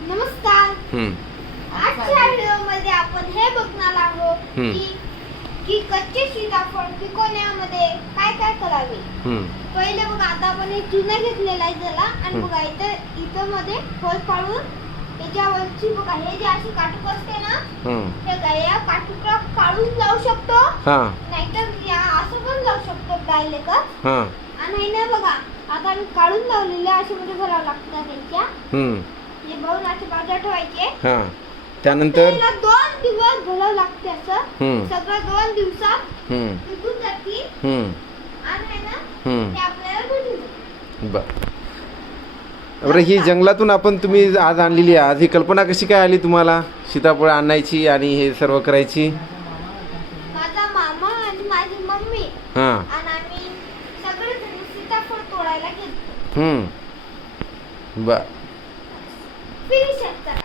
नमस्कार. आजच्या व्हिडिओमध्ये आपण हे बघणार आहोत. की की कच्चे सीताफळ पिकवण्यामध्ये काय काय करावे. पहिले बघा आता आपण हे चुना घेतलेला आहे त्याला आणि. बघा इथं इथं मध्ये होल पाडून त्याच्यावरची बघा हे जे अशी काटूक असते ना. हे बघा, या काटूका काढून लावू शकतो. नाहीतर या असं पण लावू शकतो डायरेक्ट हा. आणि ना बघा आता आम्ही काढून लावलेले असे मध्ये भरावं लागतात त्यांच्या हे हा. त्यानंतर? दोन दिवस भरावं लागते असं. सगळं दोन दिवसात जातील. बर. बरं ही जंगलातून आपण तुम्ही आज आणलेली आहे. आज ही कल्पना कशी काय आली तुम्हाला? सीताफळ आणायची आणि हे सर्व करायची? माझा मामा आणि माझी मम्मी हां. आणि आम्ही सगळे सीताफळ तोडायला गेलो हम्म. बर. 危险的。